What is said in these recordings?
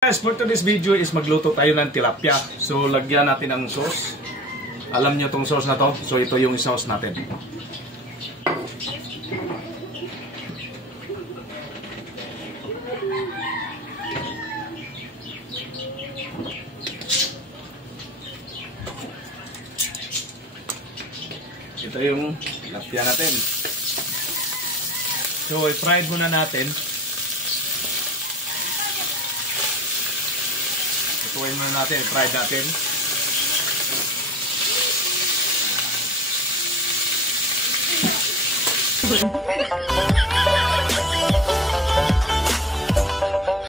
Guys, for today's video is magluto tayo ng tilapia. So, lagyan natin ng sauce. Alam nyo tong sauce na to. So, ito yung sauce natin. Ito yung tilapia natin. So, i-fried muna natin. Ituin muna natin, fried natin.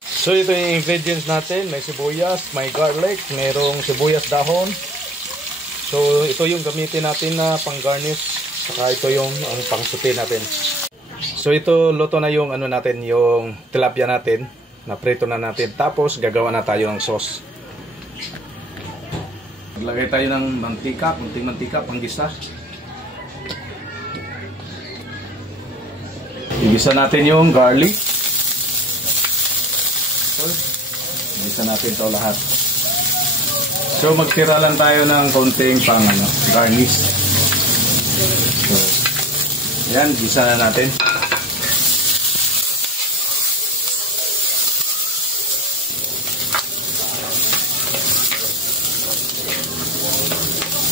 So ito yung ingredients natin, may sibuyas, may garlic, mayroong sibuyas dahon. So ito yung gamitin natin na pang-garnish, saka ito yung pang-sauté natin. So ito luto na yung ano natin, yung tilapia natin. Na-prito na natin. Tapos gagawa na tayo ng sauce. Maglagay tayo ng mantika, kunting mantika, panggisa. Igisa natin yung garlic. So, igisa natin ito lahat. So, magtira lang tayo ng konting pang garnish. So, yan, igisa na natin.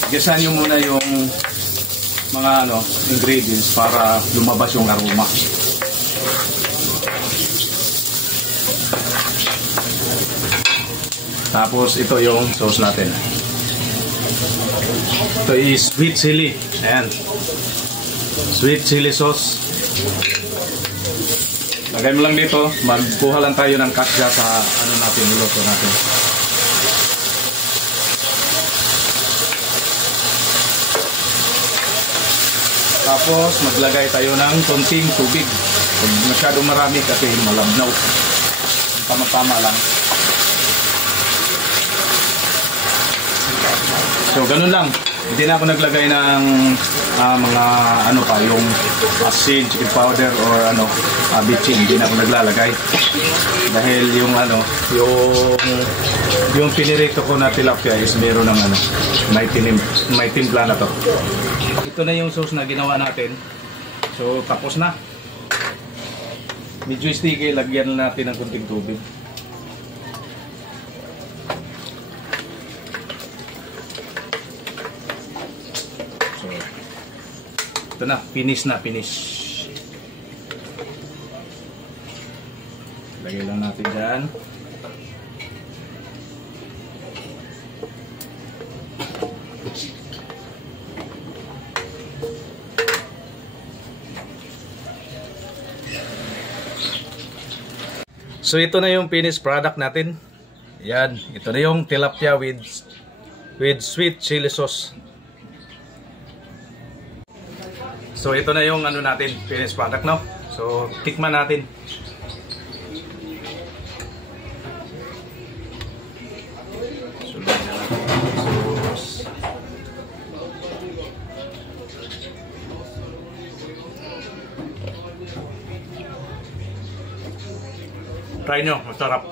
Gisahan nyo muna yung mga ingredients para lumabas yung aroma. Tapos ito yung sauce natin. Ito is sweet chili. Ayan. Sweet chili sauce. Lagay mo lang dito. Magkuha lang tayo ng kasya sa natin, niluto natin. Tapos maglagay tayo ng konting tubig. Huwag masyadong marami kasi malabnaw. Tama-tama lang. So ganun lang. Hindi na ako naglagay ng mga yung asin, chicken powder or bitchin. Hindi na ako naglalagay. Dahil yung pinirito ko na tilapia is meron ng may timpla na to. Ito na yung sauce na ginawa natin. So, tapos na. Medyo sticky, lagyan natin ng kunting tubig. So, ito na, finish na, finish. Lagay lang natin dyan. So ito na yung finished product natin. Yan, ito na yung tilapia with sweet chili sauce. So ito na yung natin, finished product, no? So tikman natin. So lagyan natin sauce. Try nyo, masarap.